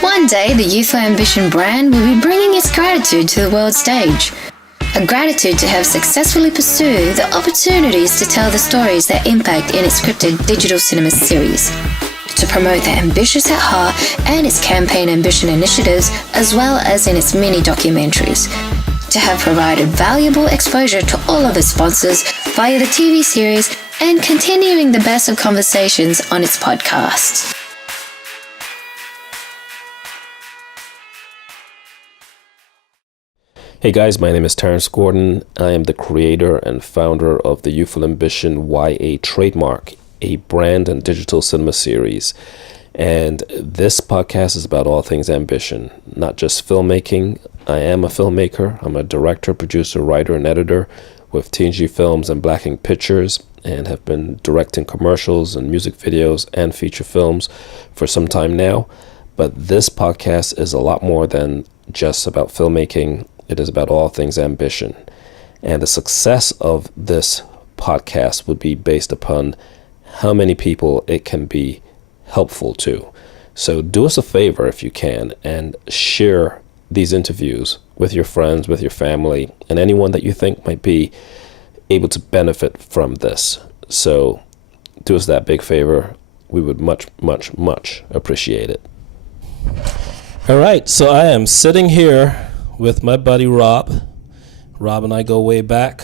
One day, the Youthful Ambition brand will be bringing its gratitude to the world stage. A gratitude to have successfully pursued the opportunities to tell the stories that impact in its scripted digital cinema series. To promote the Ambitious at Heart and its campaign ambition initiatives, as well as in its mini documentaries. To have provided valuable exposure to all of its sponsors via the TV series and continuing the best of conversations on its podcasts. Hey guys, my name is Terence Gordon. I am the creator and founder of the Youthful Ambition YA Trademark, a brand and digital cinema series. And this podcast is about all things ambition, not just filmmaking. I am a filmmaker. I'm a director, producer, writer, and editor with TNG Films and Black Ink Pictures, and have been directing commercials and music videos and feature films for some time now. But this podcast is a lot more than just about filmmaking. It is about all things ambition. And the success of this podcast would be based upon how many people it can be helpful to. So do us a favor if you can and share these interviews with your friends, with your family, and anyone that you think might be able to benefit from this. So do us that big favor. We would much, much, much appreciate it. All right, so I am sitting here with my buddy Rob. Rob and I go way back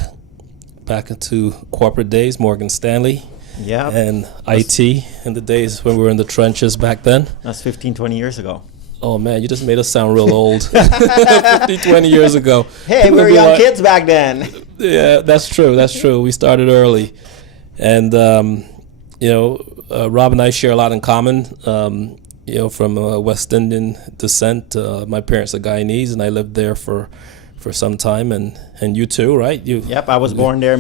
into corporate days, Morgan Stanley. Yeah. And IT in the days when we were in the trenches back then. That's 15, 20 years ago. Oh man, you just made us sound real old. 15, 20 years ago. Hey, we were young kids back then. Yeah, that's true. We started early. And, Rob and I share a lot in common. From West Indian descent. My parents are Guyanese, and I lived there for some time. And you too, right? Yep, I was born there,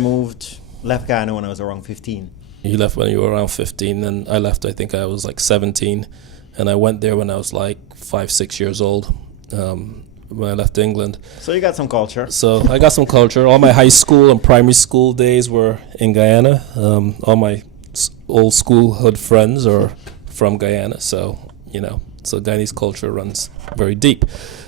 left Guyana when I was around 15. You left when you were around 15, and I left, I think I was like 17. And I went there when I was like 5, 6 years old, when I left England. So you got some culture. So I got some culture. All my high school and primary school days were in Guyana. All my old schoolhood friends are from Guyana, so Guyanese culture runs very deep.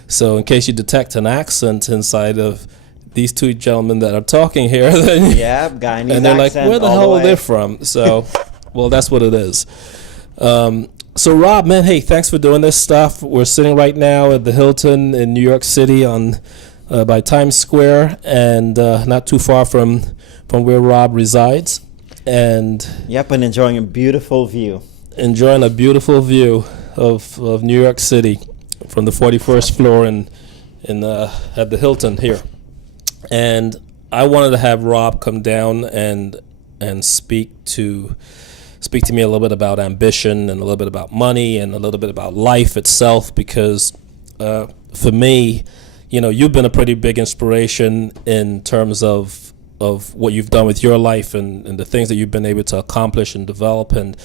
So in case you detect an accent inside of these two gentlemen that are talking here, then yeah, Guyanese and they're like, where the hell are they from? So, well, that's what it is. So Rob, man, hey, thanks for doing this stuff. We're sitting right now at the Hilton in New York City by Times Square, and not too far from where Rob resides. And yep, and enjoying a beautiful view. Enjoying a beautiful view of New York City from the 41st floor at the Hilton here. And I wanted to have Rob come down and speak to me a little bit about ambition and a little bit about money and a little bit about life itself, because for me, you've been a pretty big inspiration in terms of what you've done with your life and the things that you've been able to accomplish and develop, and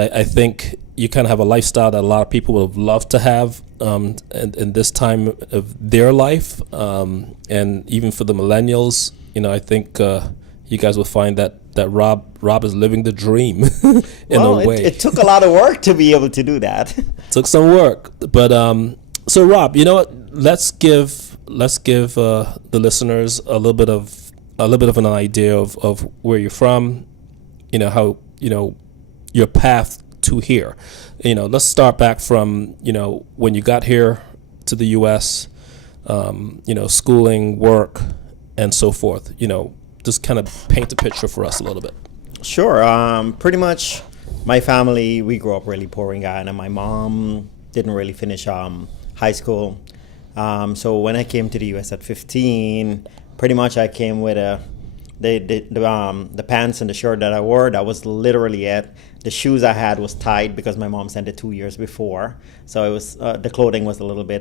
I think you kind of have a lifestyle that a lot of people would have loved to have in this time of their life, and even for the millennials, I think you guys will find that Rob is living the dream in a way. It took a lot of work to be able to do that. Took some work, but so Rob, you know what? Let's give the listeners a little bit of an idea of where you're from, how your path to here. Let's start back from when you got here to the U.S. Schooling, work, and so forth. Just kind of paint a picture for us a little bit. Sure. Pretty much, my family, we grew up really poor in Guyana. My mom didn't really finish high school. So when I came to the U.S. at 15, pretty much I came with the pants and the shirt that I wore. That was literally it. The shoes I had was tight because my mom sent it 2 years before. So it was the clothing was a little bit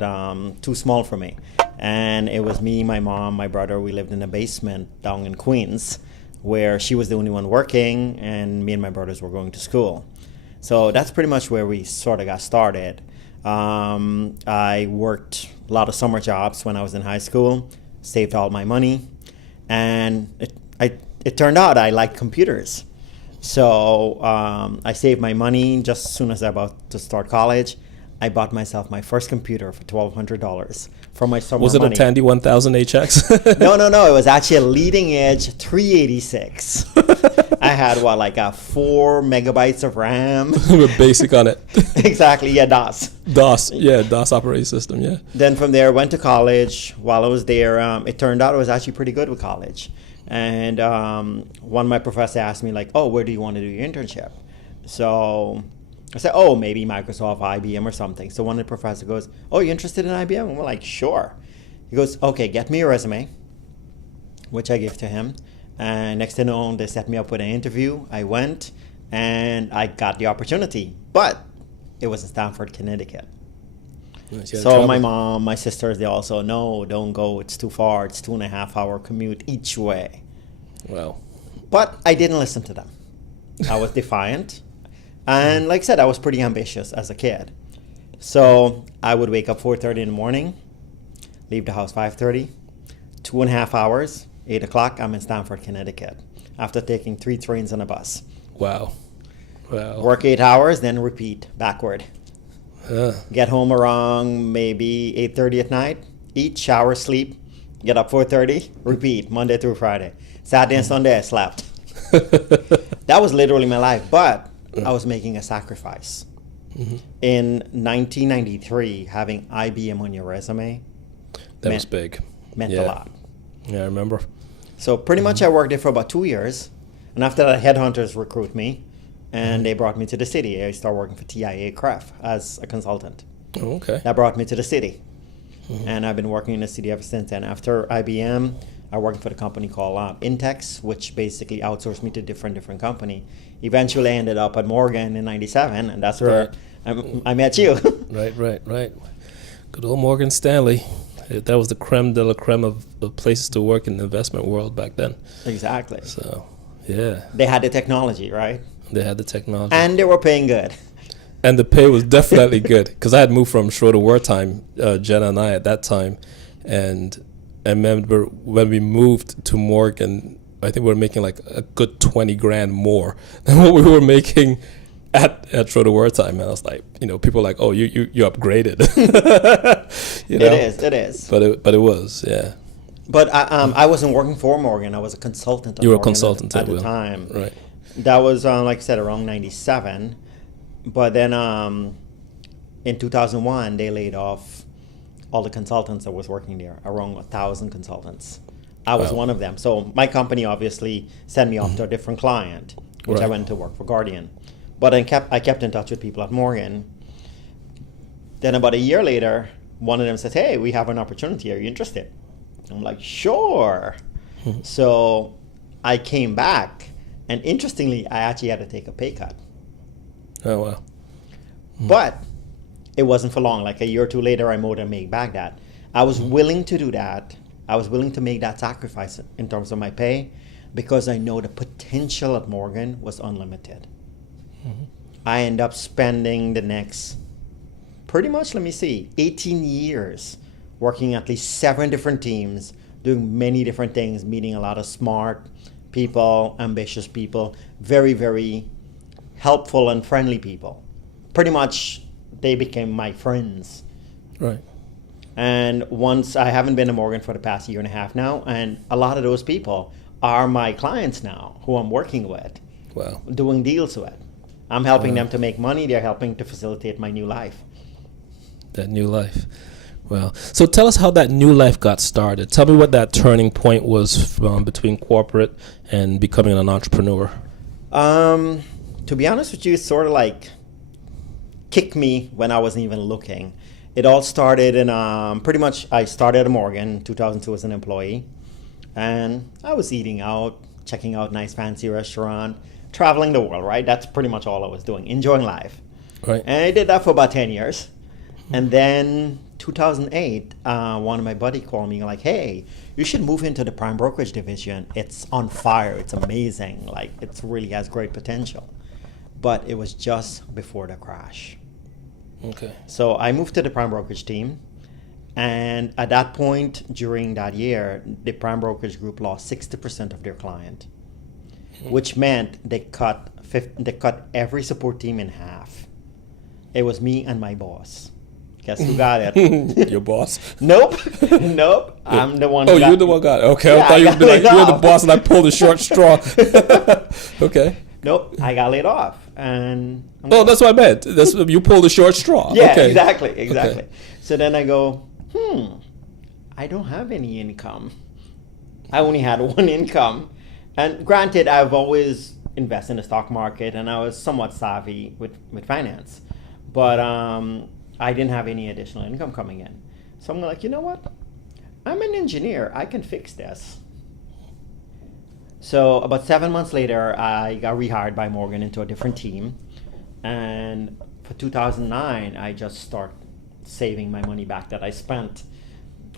too small for me. And it was me, my mom, my brother. We lived in a basement down in Queens, where she was the only one working, and me and my brothers were going to school. So that's pretty much where we sort of got started. I worked a lot of summer jobs when I was in high school, saved all my money, and it turned out I liked computers. So I saved my money just as soon as I was about to start college. I bought myself my first computer for $1,200 from my summer Was it money. a Tandy 1000 HX? No. It was actually a leading edge 386. I had 4 megabytes of RAM. With BASIC on it. Exactly, yeah, DOS. DOS operating system, yeah. Then from there, went to college. While I was there, it turned out I was actually pretty good with college. And one of my professors asked me, like, oh, where do you want to do your internship? So I said, oh, maybe Microsoft, IBM or something. So one of the professors goes, oh, you interested in IBM? And we're like, sure. He goes, okay, get me your resume, which I gave to him. And next thing you know, they set me up with an interview. I went and I got the opportunity. But it was in Stamford, Connecticut. So my mom, my sisters, they also, no, don't go. It's too far. It's 2.5 hour commute each way. Wow. But I didn't listen to them. I was defiant. And like I said, I was pretty ambitious as a kid. So I would wake up 4:30 in the morning, leave the house 5:30, 2.5 hours, 8 o'clock, I'm in Stamford, Connecticut, after taking 3 trains and a bus. Wow. Work 8 hours, then repeat backward. Get home around maybe 8:30 at night, eat, shower, sleep, get up 4:30, repeat Monday through Friday. Saturday and Sunday I slept. That was literally my life, but I was making a sacrifice. In 1993, having IBM on your resume was big. Meant a lot. Yeah, I remember. So pretty much I worked there for about 2 years, and after that, headhunters recruit me, and they brought me to the city. I started working for TIA Craft as a consultant. Oh, okay. That brought me to the city, and I've been working in the city ever since then. After IBM, I worked for the company called Intex, which basically outsourced me to different company. Eventually, I ended up at Morgan in '97, and that's where I met you. Right. Good old Morgan Stanley. That was the creme de la creme of places to work in the investment world back then. Exactly. So, yeah. They had the technology, right? They had the technology. And they were paying good. And the pay was definitely good, because I had moved from Schroeder Wertheim, Jenna and I at that time, and I remember when we moved to Morgan, I think we were making like a good 20 grand more than what we were making at Schroeder Wertheim. And I was like, people were like, oh, you upgraded. It is. But it was, yeah. But I wasn't working for Morgan. I was a consultant. You were a Morgan consultant at the time. Right. That was, like I said, around '97. But then in 2001, they laid off all the consultants that was working there, around 1,000 consultants. I was one of them. So my company obviously sent me off to a different client, which I went to work for Guardian. But I kept in touch with people at Morgan. Then about a year later, one of them says, hey, we have an opportunity. Are you interested? I'm like, sure. So I came back, and interestingly, I actually had to take a pay cut. Oh, wow. But it wasn't for long. Like a year or two later, I more than made back that. I was willing to do that. I was willing to make that sacrifice in terms of my pay, because I know the potential at Morgan was unlimited. I ended up spending the next, pretty much, 18 years working at least 7 different teams, doing many different things, meeting a lot of smart people, ambitious people, very, very helpful and friendly people. Pretty much, they became my friends. Right. And once, I haven't been to Morgan for the past year and a half now, and a lot of those people are my clients now, who I'm working with, Wow. doing deals with. I'm helping them to make money. They're helping to facilitate my new life. That new life. Well, so tell us how that new life got started. Tell me what that turning point was from between corporate and becoming an entrepreneur. To be honest with you, it's sort of like kicked me when I wasn't even looking. It all started in, pretty much, I started at Morgan in 2002 as an employee. And I was eating out, checking out nice fancy restaurant, traveling the world, right? That's pretty much all I was doing, enjoying life. Right. And I did that for about 10 years. And then 2008, one of my buddy called me like, hey, you should move into the prime brokerage division. It's on fire. It's amazing. Like, it really has great potential. But it was just before the crash. Okay. So I moved to the prime brokerage team. And at that point, during that year, the prime brokerage group lost 60% of their client, which meant they cut every support team in half. It was me and my boss. Guess who got it? Your boss? Nope. Nope. I'm the one. Oh, you're the one got it. Okay, Yeah, I thought you would be like, I got you're laid the off. boss and I pulled the short straw. Okay. Nope. I got laid off, and Oh, that's what I meant. That's you pulled the short straw. yeah, Okay. exactly. Okay. So then I go, I don't have any income. I only had one income, and granted, I've always invested in the stock market, and I was somewhat savvy with finance, but I didn't have any additional income coming in. So I'm like, you know what? I'm an engineer. I can fix this. So about 7 months later, I got rehired by Morgan into a different team. And for 2009, I just start saving my money back that I spent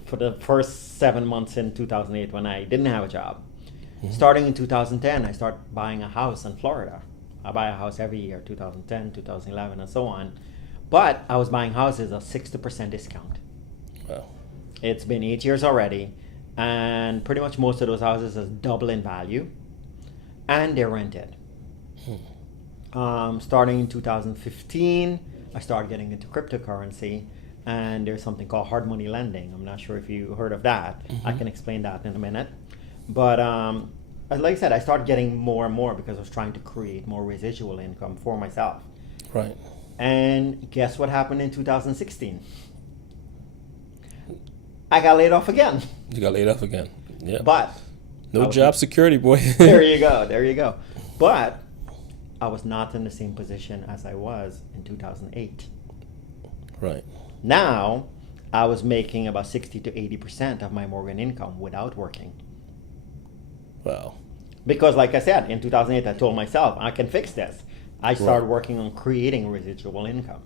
for the first 7 months in 2008 when I didn't have a job. Starting in 2010, I start buying a house in Florida. I buy a house every year, 2010, 2011, and so on. But I was buying houses at 60% discount. Wow. It's been 8 years already, and pretty much most of those houses is double in value, and they're rented. Starting in 2015, I started getting into cryptocurrency, and there's something called hard money lending. I'm not sure if you heard of that. I can explain that in a minute. But like I said, I started getting more and more because I was trying to create more residual income for myself. Right. And guess what happened in 2016? I got laid off again. You got laid off again. Yeah. But No job security, boy. there you go. There you go. But I was not in the same position as I was in 2008. Right. Now, I was making about 60 to 80% of my Morgan income without working. Wow. Because like I said, in 2008, I told myself, I can fix this. I started working on creating residual income.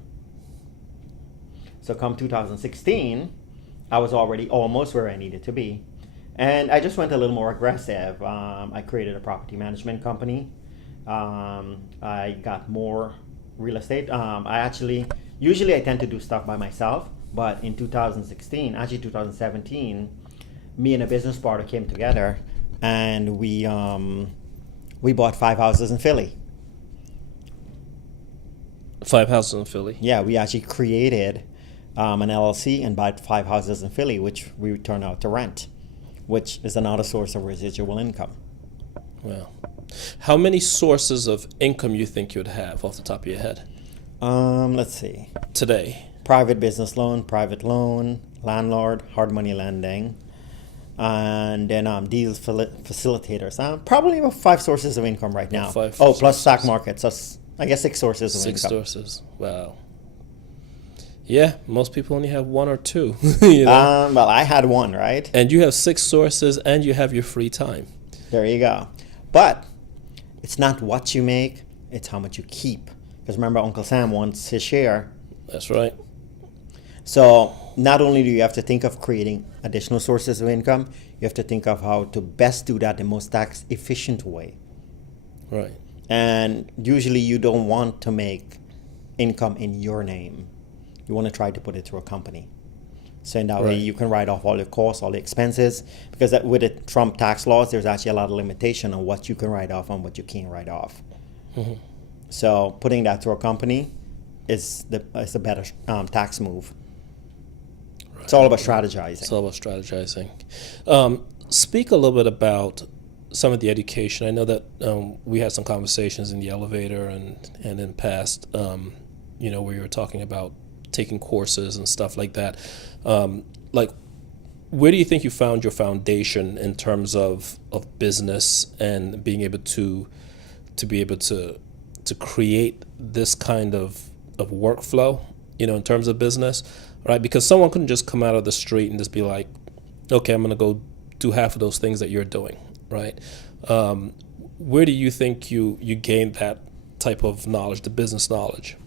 So come 2016, I was already almost where I needed to be. And I just went a little more aggressive. I created a property management company. I got more real estate. Usually I tend to do stuff by myself, but in 2016, actually 2017, me and a business partner came together and we bought 5 houses in Philly. 5 houses in Philly. Yeah, we actually created an LLC and bought 5 houses in Philly, which we turn out to rent, which is another source of residual income. Wow. How many sources of income you think you'd have off the top of your head Let's see. today? Private business loan, private loan, landlord, hard money lending, and then deals facilitators. Probably about 5 sources of income right now. 5 plus sources. stock market. So I guess 6 sources of 6 income. sources. Wow. Yeah, most people only have 1 or 2. You know? Well, I had 1, right? And you have 6 sources and you have your free time. There you go. But it's not what you make, it's how much you keep. Because remember, Uncle Sam wants his share. That's right. So not only do you have to think of creating additional sources of income, you have to think of how to best do that the most tax efficient way. Right. And usually you don't want to make income in your name. You want to try to put it through a company. So in that way you can write off all the costs, all the expenses, because with the Trump tax laws, there's actually a lot of limitation on what you can write off and what you can't write off. So putting that through a company is a better tax move. It's all about strategizing. It's all about strategizing. Speak a little bit about some of the education. I know that we had some conversations in the elevator and in past, where you were talking about taking courses and stuff like that. Where do you think you found your foundation in terms of business and being able to be able to create this kind of workflow, in terms of business, right? Because someone couldn't just come out of the street and just be like, okay, I'm going to go do half of those things that you're doing, right? Where do you think you gained that type of knowledge, the business knowledge?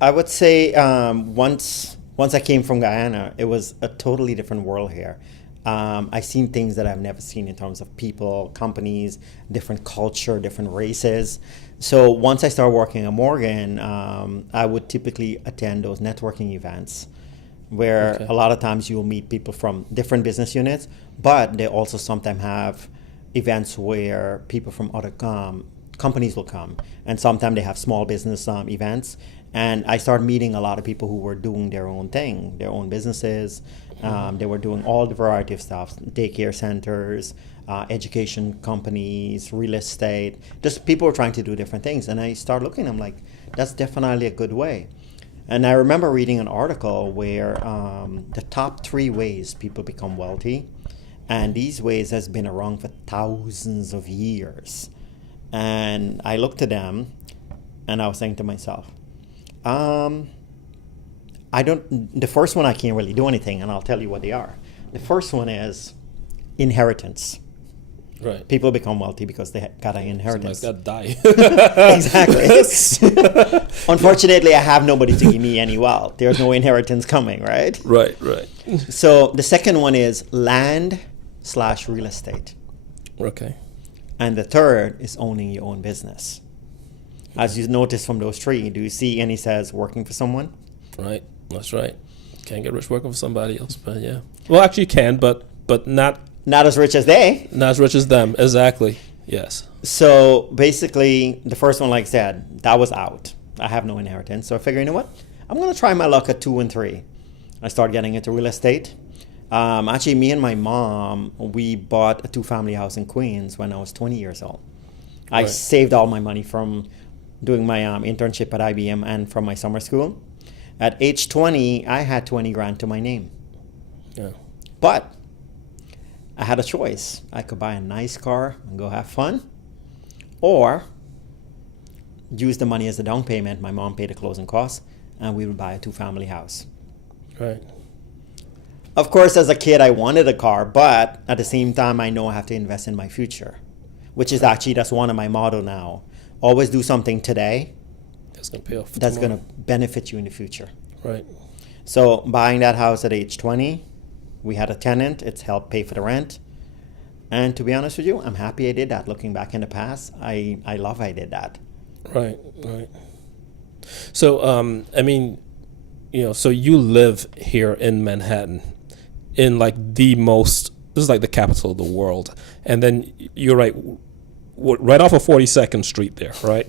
I would say once I came from Guyana, it was a totally different world here. I've seen things that I've never seen in terms of people, companies, different culture, different races. So once I started working at Morgan, I would typically attend those networking events where a lot of times you'll meet people from different business units, but they also sometimes have events where people from other companies will come, and sometimes they have small business events. And I started meeting a lot of people who were doing their own thing, their own businesses. They were doing all the variety of stuff: daycare centers, education companies, real estate. Just people were trying to do different things. And I started looking, I'm like, that's definitely a good way. And I remember reading an article where the top 3 ways people become wealthy, and these ways has been around for thousands of years. And I looked at them, and I was saying to myself, the first one I can't really do anything, and I'll tell you what they are. The first one is inheritance. Right. People become wealthy because they got an inheritance. Somebody's got to die. Exactly. Unfortunately, I have nobody to give me any wealth. There's no inheritance coming, right? Right. So the second one is land/real estate. Okay. And the third is owning your own business. As you notice from those 3, do you see any says working for someone? Right. That's right. Can't get rich working for somebody else, but yeah. Well, actually you can, but not as rich as they. Not as rich as them. Exactly. Yes. So basically, the first one, like I said, that was out. I have no inheritance. So I figured, you know what? I'm going to try my luck at 2 and 3. I started getting into real estate. Actually, me and my mom, we bought a 2-family house in Queens when I was 20 years old. I saved all my money from doing my internship at IBM and from my summer school. At age 20, I had 20 grand to my name. Yeah. But I had a choice. I could buy a nice car and go have fun, or use the money as a down payment. My mom paid the closing costs, and we would buy a 2-family house. Right. Of course, as a kid, I wanted a car, but at the same time, I know I have to invest in my future, which is actually, that's one of my motto now. Always do something today That's going to pay off. that's going to benefit you in the future. Right. So buying that house at age 20, we had a tenant. It's helped pay for the rent. And to be honest with you, I'm happy I did that. Looking back in the past, I love I did that. Right. So, so you live here in Manhattan, in like this is like the capital of the world. And then you're right off of 42nd Street there, right?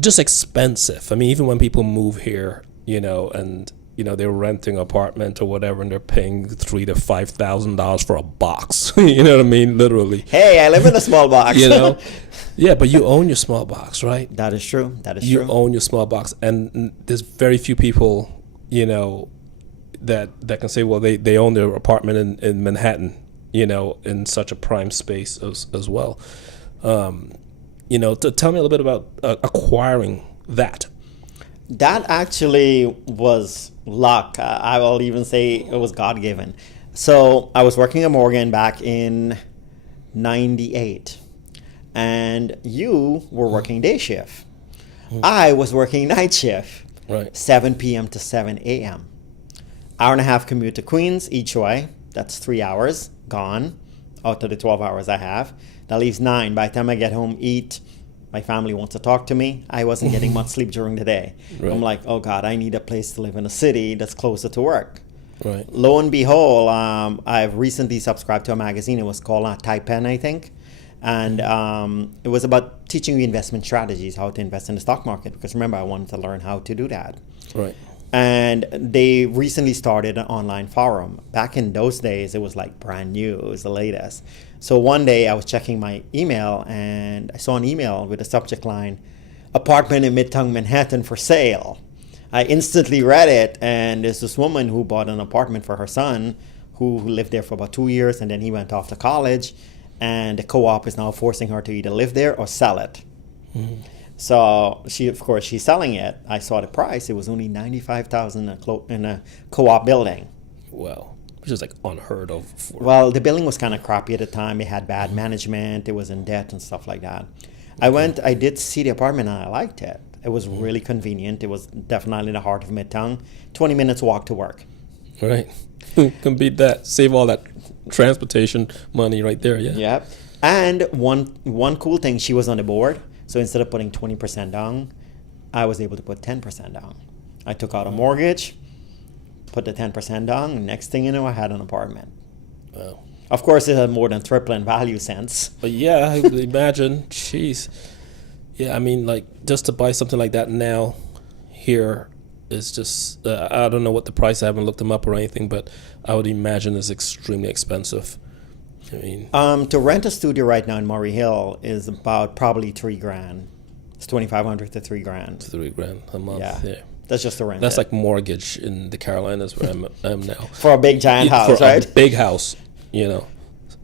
Just expensive. I mean, even when people move here, and they're renting an apartment or whatever, and they're paying $3,000 to $5,000 for a box. You know what I mean? Literally. Hey, I live in a small box. Yeah, but you own your small box, right? That is true. You own your small box, and there's very few people, that can say, well, they own their apartment in Manhattan, in such a prime space as well. To tell me a little bit about acquiring that. That actually was luck. I will even say it was God-given. So I was working at Morgan back in 98, and you were working day shift. I was working night shift, right? 7 p.m. to 7 a.m. Hour and a half commute to Queens each way. That's 3 hours gone out of the 12 hours I have. That leaves 9. By the time I get home, eat, my family wants to talk to me. I wasn't getting much sleep during the day. Right. I'm like, oh God, I need a place to live in a city that's closer to work. Right. Lo and behold, I've recently subscribed to a magazine. It was called Taipan, I think. And it was about teaching you investment strategies, how to invest in the stock market. Because remember, I wanted to learn how to do that. Right. And they recently started an online forum. Back in those days, it was like brand new. It was the latest. So one day I was checking my email and I saw an email with a subject line, apartment in Midtown Manhattan for sale. I instantly read it, and there's this woman who bought an apartment for her son who lived there for about 2 years, and then he went off to college, and the co-op is now forcing her to either live there or sell it. Mm-hmm. So she's selling it. I saw the price. It was only $95,000 in a co-op building. Wow. Which is like unheard of. Well, the building was kind of crappy at the time. It had bad management. It was in debt and stuff like that. Okay. I did see the apartment and I liked it. It was really convenient. It was definitely in the heart of Midtown. 20 minutes walk to work. Right. Can beat that. Save all that transportation money right there, yeah. Yep. And one cool thing, she was on the board. So instead of putting 20% down, I was able to put 10% down. I took out a mortgage, put the 10% down, and next thing you know, I had an apartment. Wow. Of course, it had more than triple in value since. But yeah, I would imagine. Jeez. Yeah, I mean, like, just to buy something like that now here is just, I don't know what the price, I haven't looked them up or anything, but I would imagine it's extremely expensive. I mean, to rent a studio right now in Murray Hill is about probably $3,000. It's $2,500 to $3,000. $3,000 a month. Yeah. That's just the rent. That's like mortgage in the Carolinas where I'm now. For a big giant house, for right? A big house,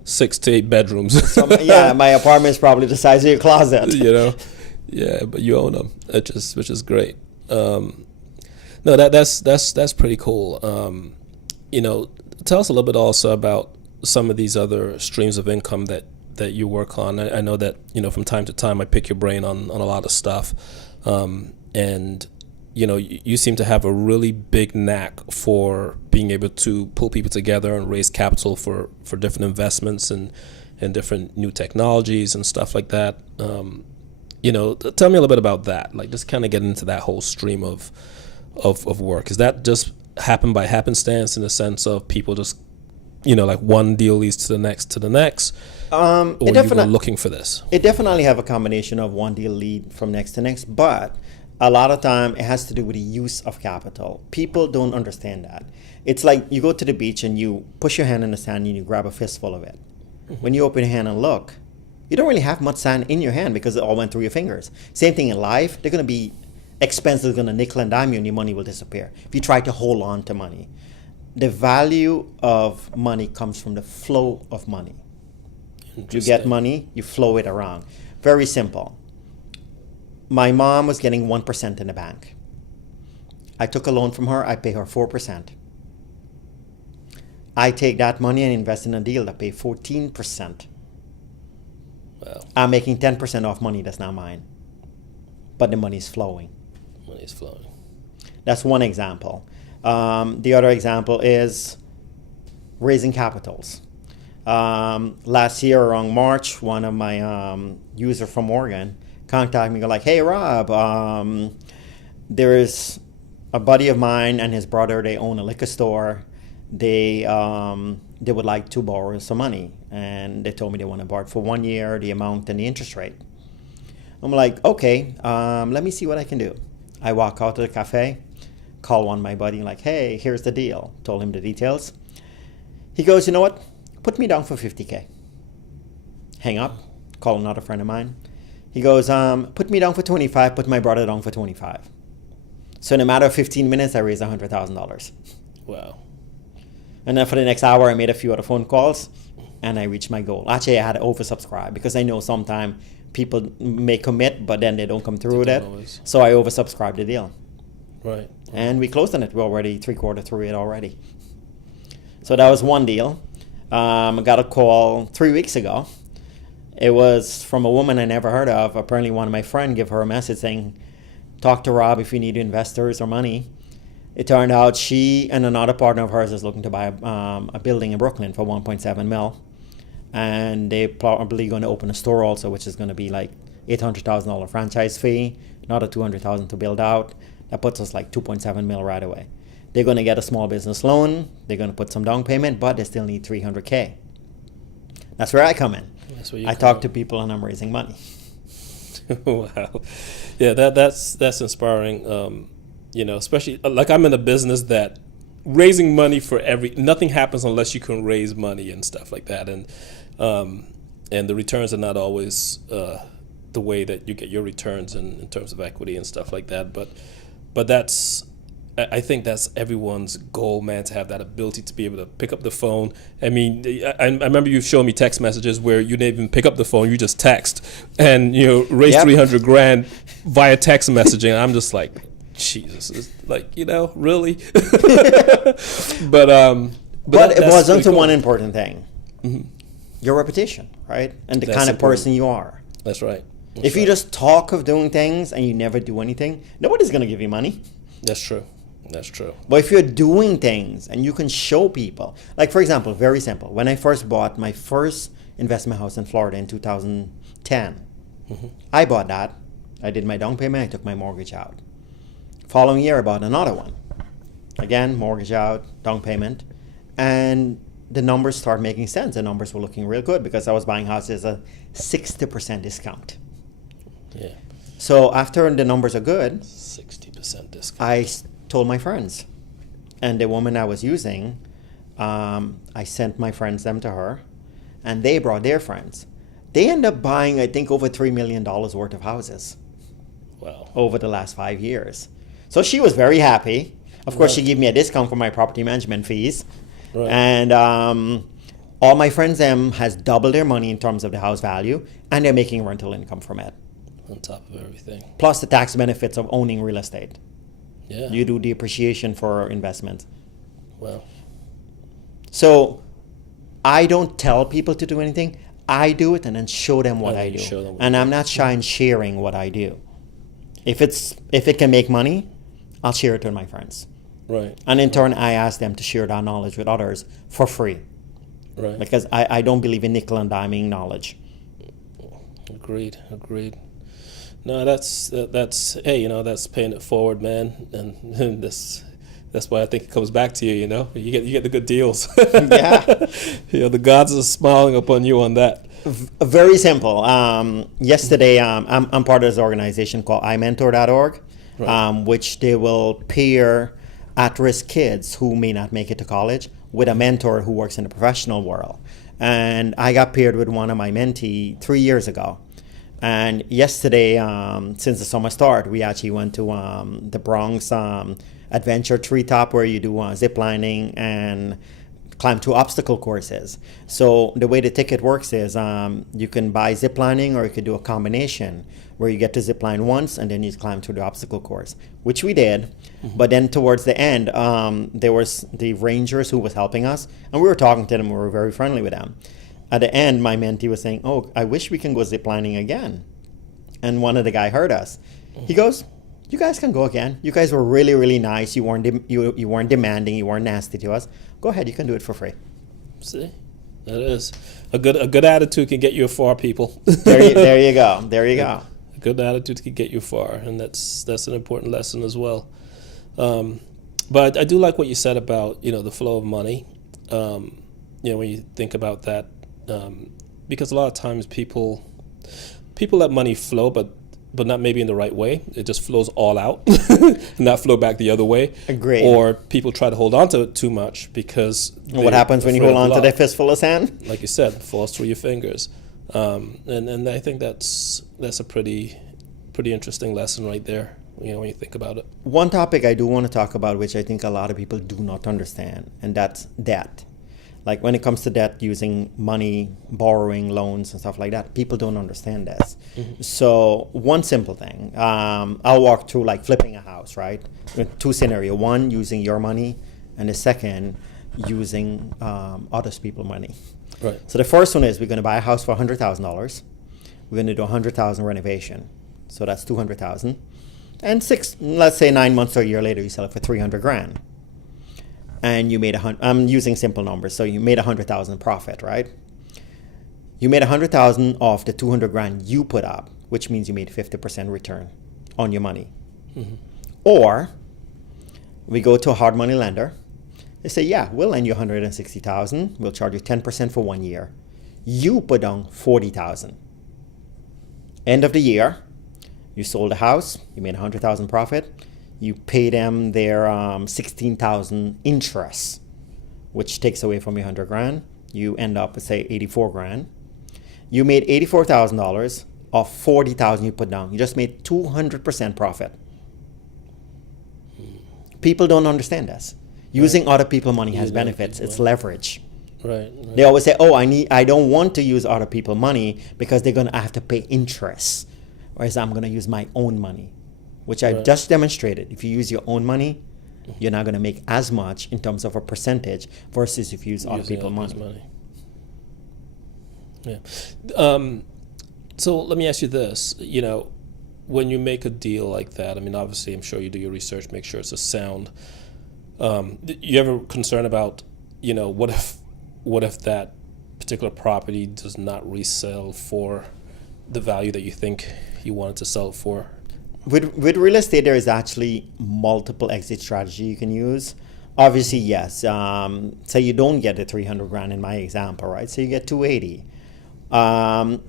6 to 8 bedrooms. Yeah, my apartment is probably the size of your closet. Yeah, but you own them, which is great. No, that's pretty cool. Tell us a little bit also about some of these other streams of income that you work on. I know that from time to time I pick your brain on a lot of stuff, and you seem to have a really big knack for being able to pull people together and raise capital for different investments and different new technologies and stuff like that. Tell me a little bit about that. Like, just kind of get into that whole stream of work. Is that just happen by happenstance in the sense of people just, like one deal leads to the next, or you were looking for this? It definitely have a combination of one deal lead from next to next, but a lot of time it has to do with the use of capital. People don't understand that. It's like you go to the beach and you push your hand in the sand and you grab a fistful of it. Mm-hmm. When you open your hand and look, you don't really have much sand in your hand because it all went through your fingers. Same thing in life. They're going to be expenses, going to nickel and dime you, and your money will disappear if you try to hold on to money. The value of money comes from the flow of money. You get money, you flow it around. Very simple. My mom was getting 1% in the bank. I took a loan from her, I pay her 4%. I take that money and invest in a deal that pay 14%. Wow. I'm making 10% off money that's not mine. But the money's flowing. Money's flowing. That's one example. The other example is raising capitals. Last year around March, one of my users from Oregon contacted me, like, "Hey Rob, there is a buddy of mine and his brother, they own a liquor store. They would like to borrow some money, and they told me they want to borrow it for 1 year, the amount and the interest rate." I'm like, okay, let me see what I can do. I walk out to the cafe, call one of my buddy, like, "Hey, here's the deal." Told him the details. He goes, "You know what? Put me down for 50K. Hang up, call another friend of mine. He goes, "Put me down for 25, put my brother down for 25. So in a matter of 15 minutes, I raised $100,000. Wow. And then for the next hour, I made a few other phone calls, and I reached my goal. Actually, I had to oversubscribe because I know sometimes people may commit, but then they don't come through with it. Always. So I oversubscribed the deal. Right. And we closed on it. We're already 3/4 through it already. So that was one deal. I got a call 3 weeks ago. It was from a woman I never heard of. Apparently one of my friends gave her a message saying, "Talk to Rob if you need investors or money." It turned out she and another partner of hers is looking to buy a building in Brooklyn for 1.7 mil. And they're probably going to open a store also, which is going to be like $800,000 franchise fee, another $200,000 to build out. That puts us like 2.7 mil right away. They're going to get a small business loan. They're going to put some down payment, but they still need $300K. That's where I come in. That's where you I come talk in. to people and I'm raising money. Wow. Yeah, that's inspiring. Especially like I'm in a business that raising money nothing happens unless you can raise money and stuff like that, and the returns are not always the way that you get your returns in terms of equity and stuff like that. But I think that's everyone's goal, man, to have that ability to be able to pick up the phone. I mean, I remember you showing me text messages where you didn't even pick up the phone, you just text and raise Yep. $300,000 via text messaging. I'm just like, Jesus, it's like, really? But it that's boils down really to cool. one important thing. Mm-hmm. Your reputation, right? And the That's kind of important. person you are. That's right. If you just talk of doing things and you never do anything, nobody's going to give you money. That's true. That's true. But if you're doing things and you can show people, like for example, very simple. When I first bought my first investment house in Florida in 2010, I bought that. I did my down payment. I took my mortgage out. Following year, I bought another one. Again, mortgage out, down payment. And the numbers start making sense. The numbers were looking real good because I was buying houses at a 60% discount. Yeah. So after the numbers are good, 60% discount. I told my friends, and the woman I was using, I sent my friends them to her, and they brought their friends. They end up buying, I think, over $3 million worth of houses. Wow. Over the last 5 years. So she was very happy. Of course, she gave me a discount for my property management fees. Right. And all my friends them has doubled their money in terms of the house value, and they're making rental income from it. On top of everything. Plus the tax benefits of owning real estate. Yeah. You do the appreciation for investment. Wow. So I don't tell people to do anything. I do it and then show them what And I then do. you show them what And you I'm do. not shy in sharing what I do. If it can make money, I'll share it with my friends. Right. And in turn, I ask them to share that knowledge with others for free. Right. Because I don't believe in nickel and diming knowledge. Agreed. No, that's hey, that's paying it forward, man, and that's why I think it comes back to you. You get the good deals. Yeah. The gods are smiling upon you on that. Very simple. Yesterday, I'm part of this organization called iMentor.org, Right. which they will pair at-risk kids who may not make it to college with a mentor who works in the professional world. And I got paired with one of my mentee 3 years ago. And yesterday, since the summer started, we actually went to the Bronx Adventure Treetop, where you do zip lining and climb 2 obstacle courses. So the way the ticket works is you can buy zip lining, or you could do a combination where you get to zip line once and then you climb through the obstacle course, which we did. Mm-hmm. But then towards the end, there was the rangers who was helping us, and we were talking to them. We were very friendly with them. At the end, my mentee was saying, "Oh, I wish we can go zip lining again." And one of the guy heard us. He goes, "You guys can go again. You guys were really, really nice. You weren't demanding. You weren't nasty to us. Go ahead. You can do it for free." See, that is a good attitude can get you far, people. There you go. There you go. A good attitude can get you far, and that's an important lesson as well. But I do like what you said about the flow of money. When you think about that, because a lot of times people let money flow, but not maybe in the right way. It just flows all out, not flow back the other way. Agreed. Or people try to hold on to it too much because What happens when you hold on to that fistful of sand? Like you said, falls through your fingers. And I think that's a pretty interesting lesson right there. When you think about it. One topic I do want to talk about, which I think a lot of people do not understand, and that's debt. Like when it comes to debt, using money, borrowing, loans, and stuff like that, people don't understand this. Mm-hmm. So one simple thing, I'll walk through like flipping a house, right? 2 scenarios. One, using your money, and the second, using other people's money. Right. So the first one is we're going to buy a house for $100,000. We're going to do $100,000 renovation. So that's $200,000. And 9 months or a year later, you sell it for $300,000. And you made I'm using simple numbers, so you made $100,000 profit, right? You made $100,000 off the $200,000 you put up, which means you made 50% return on your money. Mm-hmm. Or we go to a hard money lender. They say, "Yeah, we'll lend you $160,000. We'll charge you 10% for 1 year. You put down $40,000. End of the year, you sold the house. You made $100,000 profit. You pay them their $16,000 interest, which takes away from your $100,000. You end up with say $84,000. You made $84,000 off $40,000 you put down. You just made 200% profit. People don't understand this. Using other people's money has benefits. It's leverage. Right. They always say, "Oh, I don't want to use other people's money because they're gonna have to pay interest, whereas I'm gonna use my own money." Which I just demonstrated. If you use your own money, you're not going to make as much in terms of a percentage versus if you use other people's money. Yeah. So let me ask you this. When you make a deal like that, I mean, obviously, I'm sure you do your research, make sure it's a sound. You ever concerned about, what if that particular property does not resell for the value that you think you wanted to sell it for? With real estate, there is actually multiple exit strategy you can use. Obviously, yes. So you don't get the 300 grand in my example, right? So you get 280.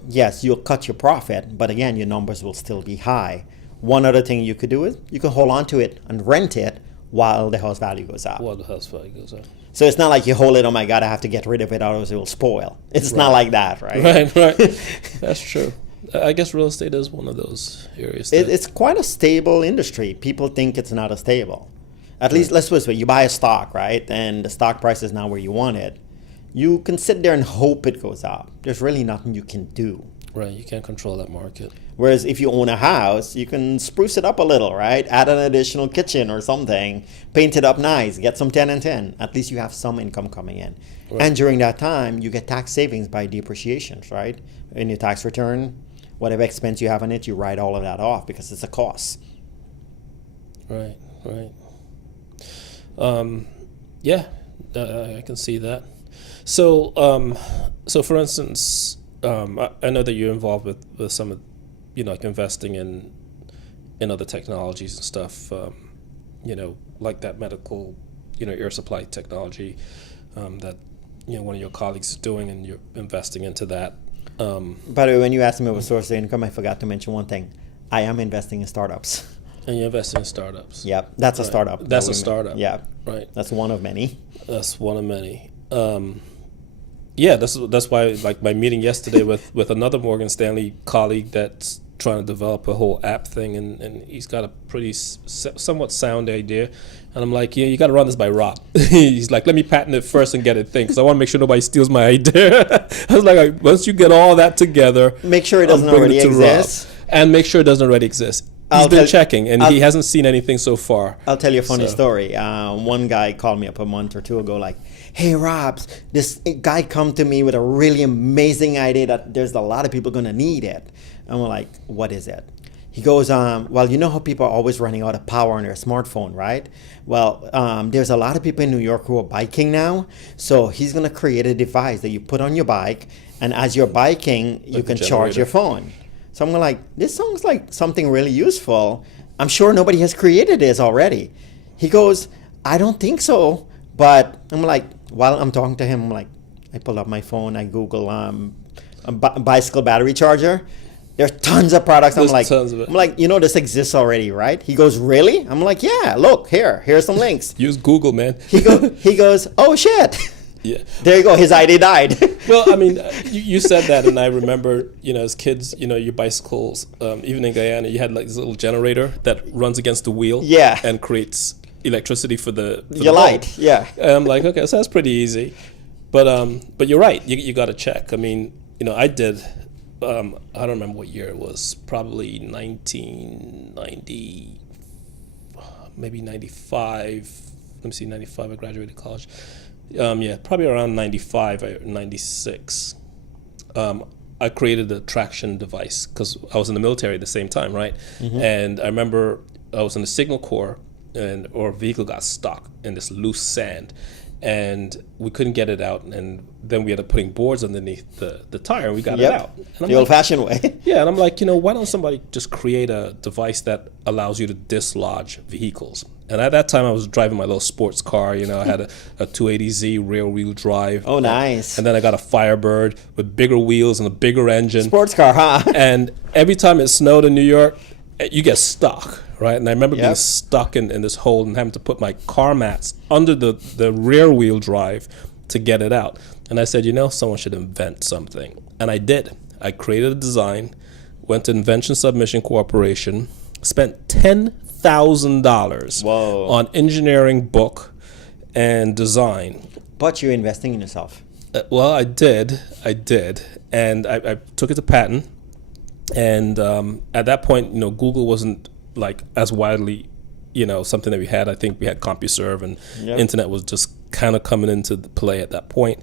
Yes, you'll cut your profit, but again, your numbers will still be high. One other thing you could do is you can hold on to it and rent it while the house value goes up. While the house value goes up. So it's not like you hold it, oh my God, I have to get rid of it, otherwise it will spoil. It's not like that, right? Right. That's true. I guess real estate is one of those areas. It's quite a stable industry. People think it's not as stable. At least, let's put it this way, you buy a stock, right? And the stock price is not where you want it. You can sit there and hope it goes up. There's really nothing you can do. Right, you can't control that market. Whereas if you own a house, you can spruce it up a little, right? Add an additional kitchen or something, paint it up nice, get some tenant in. At least you have some income coming in. Right. And during that time, you get tax savings by depreciations, right? In your tax return, whatever expense you have on it, you write all of that off because it's a cost. Right. Yeah, I can see that. So, for instance, I know that you're involved with some of, like investing in other technologies and stuff, like that medical, air supply technology that, one of your colleagues is doing, and you're investing into that. By the way, when you asked me about source of income, I forgot to mention one thing. I am investing in startups. And you're investing in startups. Yep, that's a startup. That's a startup. Yeah, right. That's one of many. Yeah, that's why, like, my meeting yesterday with another Morgan Stanley colleague that's trying to develop a whole app thing, and he's got a pretty somewhat sound idea, and I'm like, yeah, you got to run this by Rob. He's like, let me patent it first and get it thing, because I want to make sure nobody steals my idea. I was like, once you get all that together, make sure it doesn't already exist, and make sure it doesn't already exist. He's been checking, and he hasn't seen anything so far. I'll tell you a funny story. One guy called me up a month or two ago, like, hey, Rob, this guy come to me with a really amazing idea that there's a lot of people going to need it. And we're like, what is it? He goes, well, you know how people are always running out of power on their smartphone, right? Well, there's a lot of people in New York who are biking now. So he's going to create a device that you put on your bike, and as you're biking, you can charge your phone. So I'm like, this sounds like something really useful. I'm sure nobody has created this already. He goes, I don't think so. But I'm like, while I'm talking to him, I'm like, I pull up my phone, I Google a bicycle battery charger. There's tons of products. I'm like, this exists already, right? He goes, really? I'm like, yeah, look, here's some links. Use Google, man. He goes, oh, shit. Yeah. There you go. His idea died. Well, I mean, you said that, and I remember, as kids, your bicycles, even in Guyana, you had like this little generator that runs against the wheel, and creates electricity for the light. Yeah. And I'm like, okay, so that's pretty easy, but you're right. You got to check. I mean, I did. I don't remember what year it was. Probably 1990, maybe 95. Let me see, 95. I graduated college. Probably around 95 or 96. I created a traction device because I was in the military at the same time, right? Mm-hmm. And I remember I was in the signal corps, and our vehicle got stuck in this loose sand, and we couldn't get it out. And then we ended up putting boards underneath the tire, and we got it out. The old-fashioned way. Yeah, and I'm like, why don't somebody just create a device that allows you to dislodge vehicles? And at that time, I was driving my little sports car. I had a 280Z rear-wheel drive. Oh, nice. And then I got a Firebird with bigger wheels and a bigger engine. Sports car, huh? And every time it snowed in New York, you get stuck, right? And I remember being stuck in this hole and having to put my car mats under the rear-wheel drive to get it out. And I said, someone should invent something. And I did. I created a design, went to Invention Submission Corporation, spent $10,000 on engineering, book, and design. But you're investing in yourself. Well, I did, and I took it to patent. And at that point, Google wasn't like as widely, something that we had. I think we had CompuServe, and internet was just kind of coming into play at that point.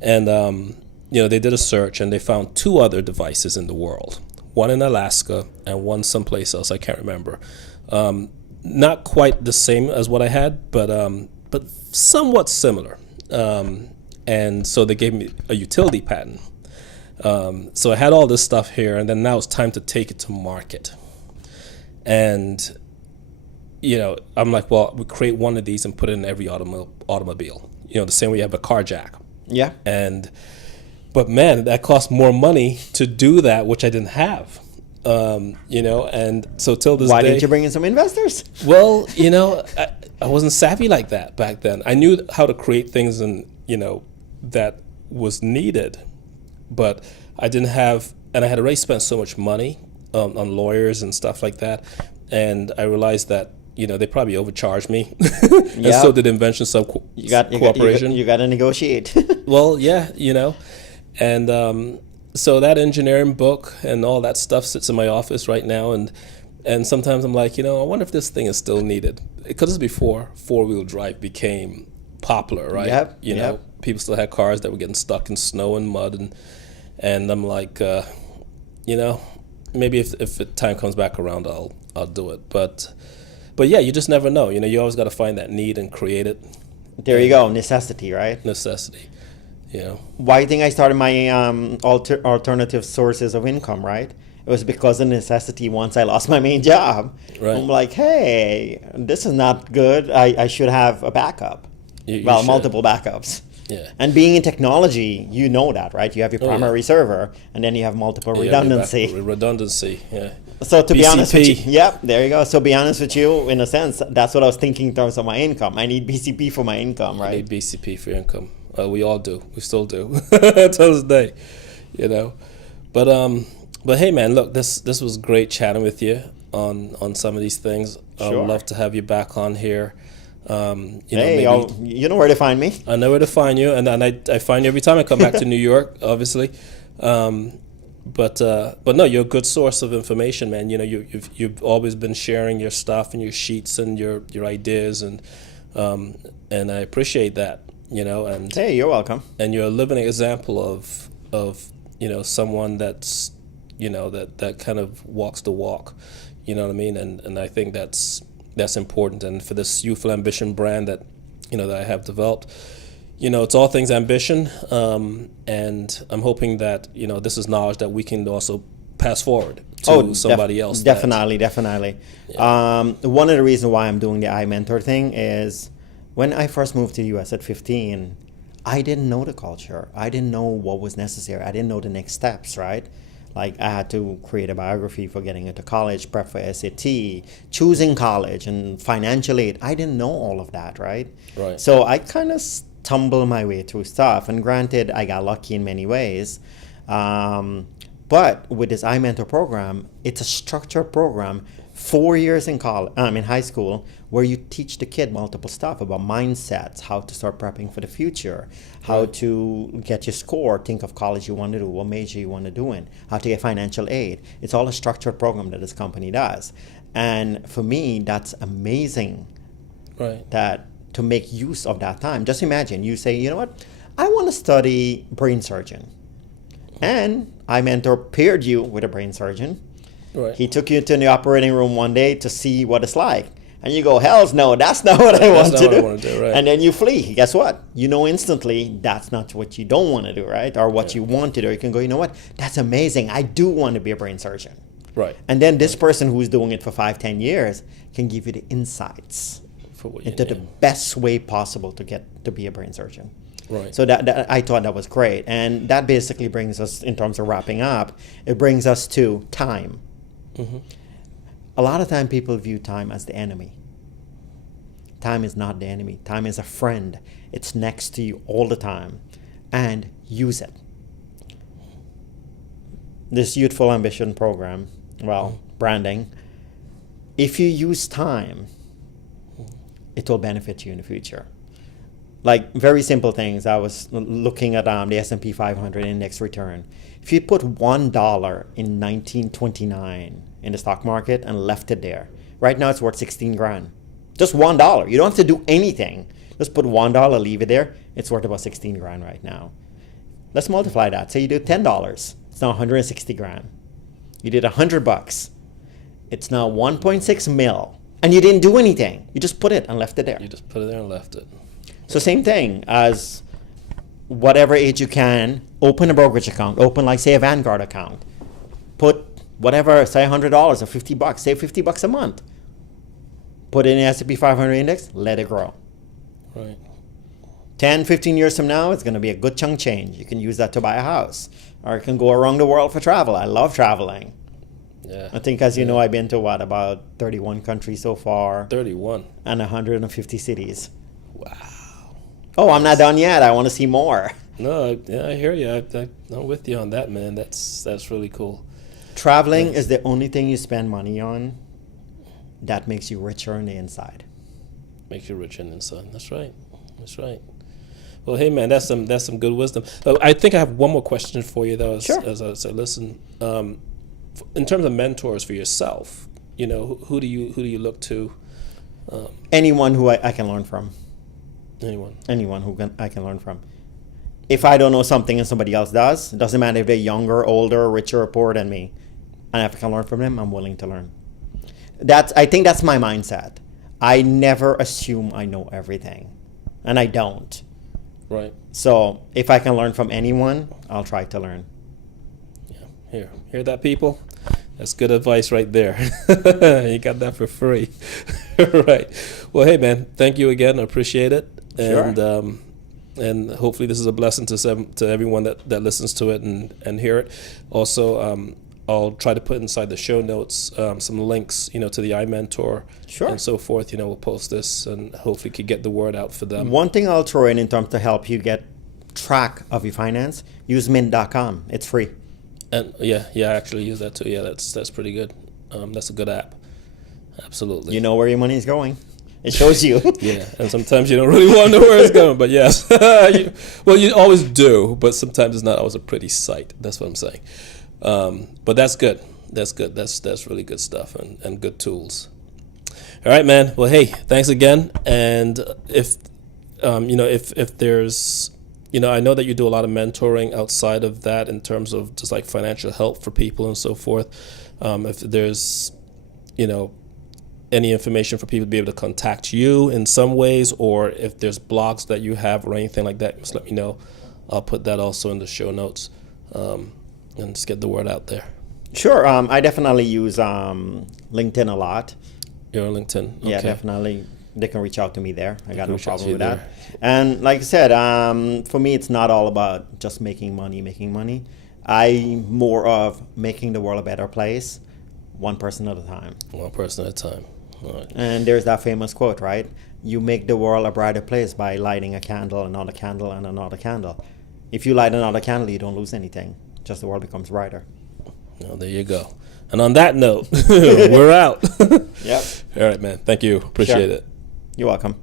And they did a search, and they found two other devices in the world. One in Alaska and one someplace else, I can't remember. Not quite the same as what I had, but somewhat similar. And so they gave me a utility patent. So I had all this stuff here, and then now it's time to take it to market. And I'm like, well, we create one of these and put it in every automobile. The same way you have a car jack. Yeah. But man, that cost more money to do that, which I didn't have. And so till this day. Why didn't you bring in some investors? Well, I wasn't savvy like that back then. I knew how to create things and, that was needed, but I didn't have, and I had already spent so much money on lawyers and stuff like that. And I realized that, they probably overcharged me. And so did Invention Sub Corporation. You got to negotiate. Well, yeah, and so that engineering book and all that stuff sits in my office right now, and sometimes I'm like, I wonder if this thing is still needed, because it's before four-wheel drive became popular, right? Yep. People still had cars that were getting stuck in snow and mud, and I'm like, maybe if the time comes back around, I'll do it, but yeah, you just never know. You always got to find that need and create it. There you go, necessity, right? Necessity. Why do you think I started my alternative sources of income, right? It was because of necessity once I lost my main job. Right. I'm like, hey, this is not good. I should have a backup. You multiple backups. Yeah. And being in technology, you know that, right? You have your primary server, and then you have multiple redundancy. Redundancy, yeah. So to BCP. be honest with you, yep, there you go. So be honest with you, in a sense, that's what I was thinking in terms of my income. I need BCP for my income, right? I need BCP for income. We all do. We still do. Till this day, But hey, man, look, this was great chatting with you on some of these things. Sure. I'd love to have you back on here. You know where to find me. I know where to find you, and I find you every time I come back to New York, obviously. But no, you're a good source of information, man. You've always been sharing your stuff and your sheets and your ideas, and I appreciate that. And hey, you're welcome. And you're a living example of someone that's that kind of walks the walk. You know what I mean? And I think that's important. And for this Youthful Ambition brand that that I have developed, it's all things ambition. And I'm hoping that this is knowledge that we can also pass forward to somebody else. Definitely. Yeah. One of the reasons why I'm doing the iMentor thing is when I first moved to the US at 15, I didn't know the culture. I didn't know what was necessary. I didn't know the next steps, right? Like I had to create a biography for getting into college, prep for SAT, choosing college, and financial aid. I didn't know all of that, right? Right. So I kind of stumbled my way through stuff. And granted, I got lucky in many ways. But with this iMentor program, it's a structured program, 4 years in high school, where you teach the kid multiple stuff about mindsets, how to start prepping for the future, how to get your score, think of college you want to do, what major you want to do in, how to get financial aid. It's all a structured program that this company does. And for me, that's amazing. Right. That to make use of that time. Just imagine, you say, you know what, I want to study brain surgeon. And iMentor paired you with a brain surgeon. Right. He took you to the operating room one day to see what it's like. And you go, hells no, that's not what I want to do. Right. And then you flee. Guess what? You know instantly that's not what you don't want to do, right? Or what you want to do. You can go, you know what? That's amazing. I do want to be a brain surgeon. Right. And then this person who's doing it for 5-10 years can give you the insights into the best way possible to get to be a brain surgeon. Right. So that I thought that was great. And that basically brings us, in terms of wrapping up, it brings us to time. Mm-hmm. A lot of time people view time as the enemy. Time is not the enemy. Time is a friend. It's next to you all the time. And use it. This Youthful Ambition program, branding, if you use time, it will benefit you in the future. Like very simple things. I was looking at the S&P 500 index return. If you put $1 in 1929 in the stock market and left it there, right now it's worth 16 grand. Just $1. You don't have to do anything. Just put $1, leave it there. It's worth about 16 grand right now. Let's multiply that. Say you do $10. It's now 160 grand. You did $100. It's now 1.6 mil. And you didn't do anything. You just put it and left it there. You just put it there and left it. So same thing as whatever age you can, open a brokerage account, open like say a Vanguard account, put whatever, say $100 or $50, save $50 a month. put it in the S&P 500 index, let it grow. Right. 10, 15 years from now, it's going to be a good chunk change. You can use that to buy a house, or you can go around the world for travel. I love traveling. Yeah. I think, as you know, I've been to about 31 countries so far. 31. And 150 cities. Wow. Oh, I'm not done yet. I want to see more. No, I hear you. I'm with you on that, man. That's really cool. Traveling is the only thing you spend money on that makes you richer on the inside. Makes you richer on the inside. That's right. That's right. Well, hey, man, that's some good wisdom. I think I have one more question for you, though. Sure. As I said, listen, in terms of mentors for yourself, who do you look to? Anyone who I can learn from. Anyone who I can learn from. If I don't know something and somebody else does, it doesn't matter if they're younger, older, richer, or poorer than me. And if I can learn from them, I'm willing to learn. I think that's my mindset. I never assume I know everything. And I don't. Right. So if I can learn from anyone, I'll try to learn. Yeah. Hear that, people? That's good advice right there. You got that for free. Right. Well, hey, man, thank you again. I appreciate it. Sure. And hopefully this is a blessing to everyone that listens to it and hear it. Also, I'll try to put inside the show notes some links, to the iMentor and so forth. We'll post this and hopefully could get the word out for them. One thing I'll throw in terms to help you get track of your finance, use mint.com. It's free. And I actually use that too. Yeah, that's pretty good. That's a good app. Absolutely. You know where your money is going. It shows you. Yeah, and sometimes you don't really want to know where it's going, but yes. You always do, but sometimes it's not always a pretty sight. That's what I'm saying. But that's good. That's good. That's really good stuff and good tools. All right, man. Well, hey, thanks again. And if there's, I know that you do a lot of mentoring outside of that in terms of just like financial help for people and so forth. If there's, any information for people to be able to contact you in some ways, or if there's blogs that you have or anything like that, just let me know. I'll put that also in the show notes and just get the word out there. Sure. I definitely use LinkedIn a lot. You're on LinkedIn? Okay. Yeah, definitely. They can reach out to me there. I got no problem with that. And like I said, for me, it's not all about just making money. I'm more of making the world a better place, one person at a time. One person at a time. All right. And there's that famous quote, right? You make the world a brighter place by lighting a candle, another candle, and another candle. If you light another candle, you don't lose anything. Just the world becomes brighter. Oh, there you go. And on that note, we're out. Yep. All right, man. Thank you. Appreciate it. You're welcome.